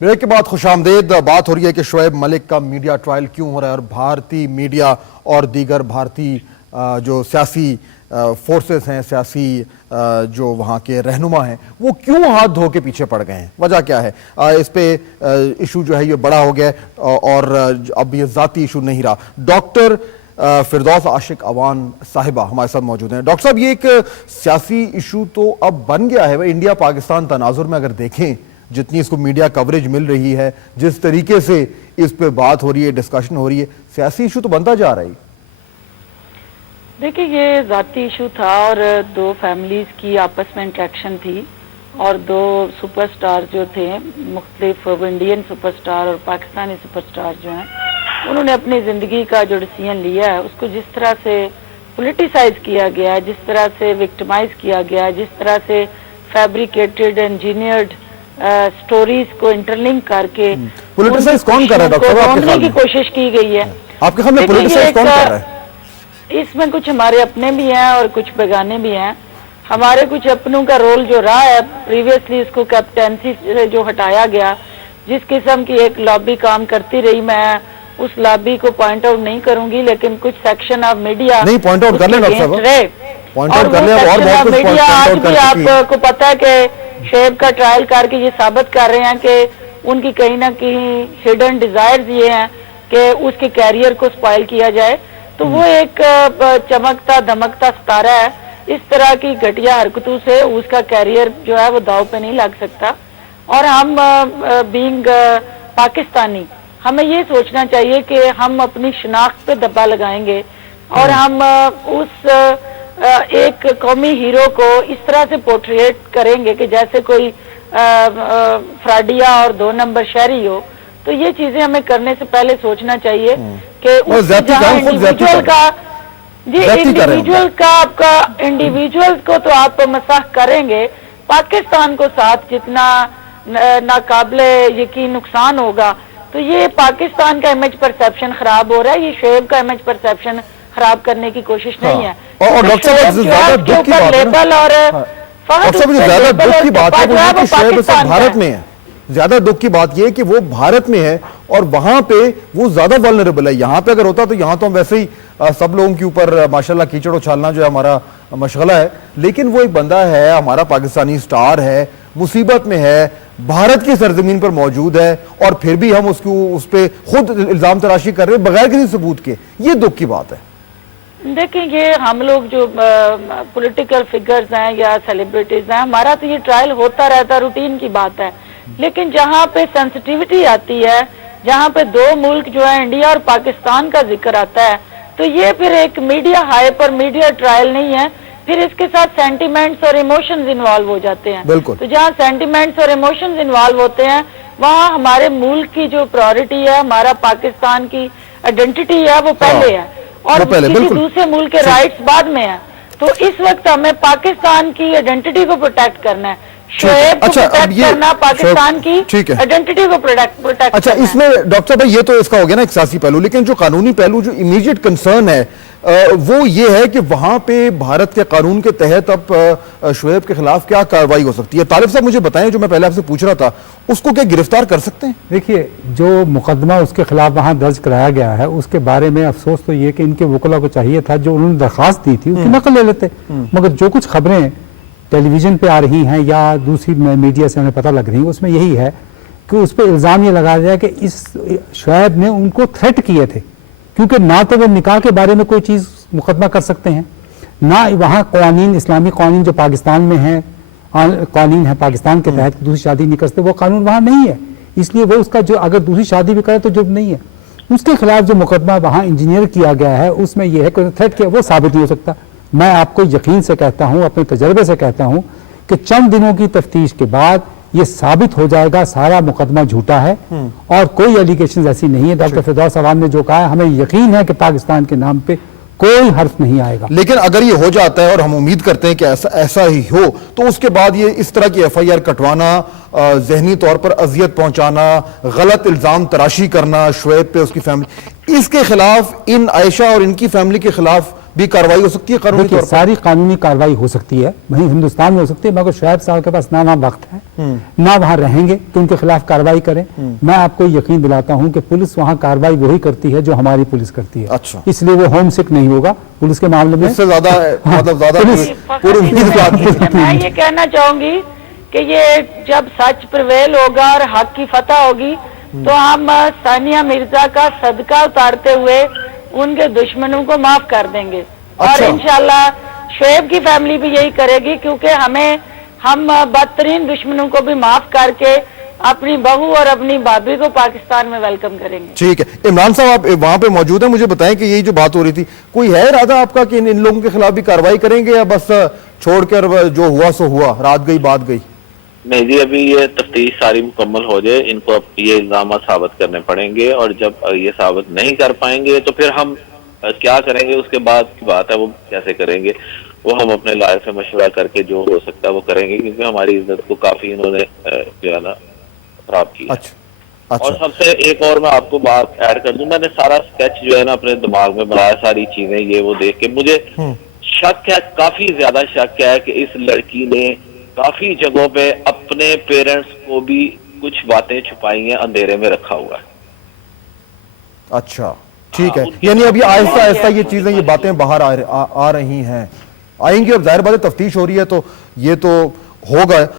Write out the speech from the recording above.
Break के बाद खुशामदेद। बात हो रही है कि शोएब मलिक का मीडिया ट्रायल क्यों हो रहा है और भारतीय मीडिया और दीगर भारतीय जो सियासी फोर्सेस हैं, सियासी जो वहाँ के रहनुमा हैं, वो क्यों हाथ धो के पीछे पड़ गए हैं, वजह क्या है। इस पे इशू जो है ये बड़ा हो गया और अब ये ज़ाती इशू नहीं रहा। डॉक्टर फिरदौस आशिक अवान साहिबा हमारे साथ मौजूद हैं। डॉक्टर साहब, ये एक सियासी इशू तो अब बन गया है। इंडिया पाकिस्तान तनाजुर में अगर देखें, जितनी इसको मीडिया कवरेज मिल रही है, जिस तरीके से इस पे बात हो रही है, डिस्कशन हो रही है, सियासी इशू तो बनता जा रहा है। देखिए, ये जाती इशू था और दो फैमिलीज की आपस में इंट्रैक्शन थी और दो सुपरस्टार जो थे, मुख्तलिफ इंडियन सुपरस्टार और पाकिस्तानी सुपरस्टार जो हैं, उन्होंने अपनी जिंदगी का जो डिसीजन लिया है उसको जिस तरह से पॉलिटिसाइज किया गया है, जिस तरह से विक्टिमाइज किया गया है, जिस तरह से फैब्रिकेटेड इंजीनियर्ड स्टोरीज को इंटरलिंक करके पॉलिटिसाइज कौन कर रहा है डॉक्टर साहब? ढूंढने की कोशिश की गई है। आपके ख्याल में पॉलिटिसाइज कौन कर रहा है? इसमें कुछ हमारे अपने भी हैं और कुछ बेगाने भी हैं। हमारे कुछ अपनों का रोल जो रहा है, प्रीवियसली इसको कैप्टेंसी से जो हटाया गया, जिस किस्म की एक लॉबी काम करती रही, मैं उस लॉबी को पॉइंट आउट नहीं करूंगी, लेकिन कुछ सेक्शन ऑफ मीडिया नहीं पॉइंट आउट कर ले डॉक्टर साहब, पॉइंट आउट कर ले। और बहुत कुछ मीडिया आज भी आपको पता है कि शोएब का ट्रायल करके ये साबित कर रहे हैं कि उनकी कहीं ना कहीं हिडन डिजायर्स ये हैं कि उसके कैरियर को स्पॉइल किया जाए। तो वो एक चमकता धमकता सितारा है, इस तरह की घटिया हरकतों से उसका कैरियर जो है वो दाव पे नहीं लग सकता। और हम बीइंग पाकिस्तानी, हमें ये सोचना चाहिए कि हम अपनी शिनाख्त पे दब्बा लगाएंगे और हम उस एक कौमी हीरो को इस तरह से पोर्ट्रेट करेंगे कि जैसे कोई फ्राडिया और 2 नंबर शहरी हो। तो ये चीजें हमें करने से पहले सोचना चाहिए कि इंडिविजुअल का आपका इंडिविजुअल को तो आप मसाह करेंगे, पाकिस्तान को साथ जितना नाकाबिले यकीन नुकसान होगा। तो ये पाकिस्तान का इमेज परसेप्शन खराब हो रहा है, ये शोएब का इमेज परसेप्शन खराब करने की कोशिश नहीं है। और डॉक्टर साहब, ज्यादा दुख की बात है ना, ज्यादा दुख की बात है वो शोएब भारत में है। ज्यादा दुख की बात यह है कि वो भारत में है और वहां पे वो ज्यादा वल्नरेबल है। यहाँ पे अगर होता तो यहाँ तो हम वैसे ही सब लोगों के ऊपर माशाल्लाह कीचड़ उछालना जो है हमारा मशगला है, लेकिन वो एक बंदा है, हमारा पाकिस्तानी स्टार है, मुसीबत में है, भारत की सरजमीन पर मौजूद है और फिर भी हम उसको उस पर खुद इल्जाम तराशी कर रहे हैं बगैर किसी सबूत के। ये दुख की बात है। देखिए, ये हम लोग जो पॉलिटिकल फिगर्स हैं या सेलिब्रिटीज हैं, हमारा तो ये ट्रायल होता रहता, रूटीन की बात है। लेकिन जहाँ पे सेंसिटिविटी आती है, जहाँ पे दो मुल्क जो है इंडिया और पाकिस्तान का जिक्र आता है, तो ये फिर एक मीडिया हाइप और मीडिया ट्रायल नहीं है, फिर इसके साथ सेंटिमेंट्स और इमोशंस इन्वॉल्व हो जाते हैं। बिल्कुल। तो जहाँ सेंटिमेंट्स और इमोशंस इन्वॉल्व होते हैं, वहाँ हमारे मुल्क की जो प्रायोरिटी है, हमारा पाकिस्तान की आइडेंटिटी है, वो पहले है और किसी दूसरे मुल्क के राइट्स बाद में है। तो इस वक्त हमें पाकिस्तान की आइडेंटिटी को प्रोटेक्ट करना है, शोएब को प्रोटेक्ट करना, पाकिस्तान की आइडेंटिटी को प्रोटेक्ट। अच्छा, इसमें डॉक्टर भाई ये तो इसका हो गया ना एक सियासी पहलू, लेकिन जो कानूनी पहलू, जो इमीडिएट कंसर्न है वो ये है कि वहां पे भारत के कानून के तहत अब शोएब के खिलाफ क्या कार्रवाई हो सकती है। तारिफ साहब मुझे बताएं, जो मैं पहले आपसे पूछ रहा था, उसको क्या गिरफ्तार कर सकते हैं? देखिए, जो मुकदमा उसके खिलाफ वहां दर्ज कराया गया है, उसके बारे में अफसोस तो ये कि इनके वकीलों को चाहिए था जो उन्होंने दरखास्त दी थी उसकी नकल ले लेते, मगर जो कुछ खबरें टेलीविजन पे आ रही हैं या दूसरी मीडिया से हमें पता लग रही है, उसमें यही है कि उस पर इल्ज़ाम ये लगाया जाए कि इस शोएब ने उनको थ्रेट किए थे, क्योंकि ना तो वो निकाह के बारे में कोई चीज़ मुकदमा कर सकते हैं, ना वहाँ कानून, इस्लामी कानून जो पाकिस्तान में है, कानून है पाकिस्तान के तहत दूसरी शादी नहीं कर सकते, वो कानून वहाँ नहीं है, इसलिए वो उसका जो अगर दूसरी शादी भी करे तो जुर्म नहीं है। उसके खिलाफ जो मुकदमा वहाँ इंजीनियर किया गया है, उसमें यह है कि थ्रेट किया, वो साबित नहीं हो सकता। मैं आपको यकीन से कहता हूं, अपने तजर्बे से कहता हूं कि चंद दिनों की तफ्तीश के बाद ये साबित हो जाएगा सारा मुकदमा झूठा है और कोई एलिगेशन ऐसी नहीं है। डॉक्टर फिरदौस अवान ने जो कहा है, हमें यकीन है कि पाकिस्तान के नाम पे कोई हर्फ नहीं आएगा। लेकिन अगर ये हो जाता है और हम उम्मीद करते हैं कि ऐसा ही हो, तो उसके बाद ये इस तरह की FIR कटवाना, जहनी तौर पर अजियत पहुंचाना, गलत इल्जाम तराशी करना शोएब पे, उसकी फैमिली, इसके खिलाफ, इन आयशा और इनकी फैमिली के खिलाफ भी कार्रवाई हो सकती है कानूनी देखिए तौर पर? सारी कानूनी कार्रवाई हो सकती है, वहीं हिंदुस्तान में हो सकती है, मगर शुएब साहब के पास ना वहाँ वक्त है ना वहाँ रहेंगे कि उनके खिलाफ कार्रवाई करें। मैं आपको यकीन दिलाता हूँ कि पुलिस वहाँ कार्रवाई वही करती है जो हमारी पुलिस करती है। अच्छा। इसलिए वो होम सिक नहीं होगा पुलिस के मामले में। इससे ज्यादा मतलब ज्यादा पुलिस- पूरी उम्मीद बात नहीं। मैं ये कहना चाहूंगी कि ये जब सच प्रिवेल होगा और हक की फतह होगी तो हम सानिया मिर्जा का सदका उतारते हुए उनके दुश्मनों को माफ कर देंगे। अच्छा। और इंशाल्लाह शुएब की फैमिली भी यही करेगी, क्योंकि हम बदतरीन दुश्मनों को भी माफ करके अपनी बहू और अपनी भाभी को पाकिस्तान में वेलकम करेंगे। ठीक है, इमरान साहब आप वहां पे मौजूद हैं, मुझे बताएं कि यही जो बात हो रही थी, कोई है इरादा आपका कि इन लोगों के खिलाफ भी कार्रवाई करेंगे या बस छोड़कर जो हुआ सो हुआ, रात गई बात गई? नहीं जी, अभी ये तफ्तीश सारी मुकम्मल हो जाए, इनको अब ये इल्जाम साबित करने पड़ेंगे और जब ये साबित नहीं कर पाएंगे तो फिर हम क्या करेंगे उसके बाद की बात है, वो कैसे करेंगे वो हम अपने लॉयर से मशवरा करके जो हो सकता है वो करेंगे, क्योंकि हमारी इज्जत को काफी इन्होंने जो है ना खराब किया। अच्छा और अच्छा सबसे एक और मैं आपको बात ऐड कर दूं, मैंने सारा स्केच जो है ना अपने दिमाग में बनाया, सारी चीजें ये वो देख के मुझे शक है, काफी ज्यादा शक है कि इस लड़की ने काफी जगहों पे अपने पेरेंट्स को भी कुछ बातें छुपाई हैं, अंधेरे में रखा हुआ है। अच्छा ठीक है, उनके यानी अभी साथ आहिस्ता आहिस्ता ये उनकी चीजें ये बातें बाहर आ रही हैं, आएंगी। अब जाहिर बात है तफ्तीश हो रही है तो ये तो होगा।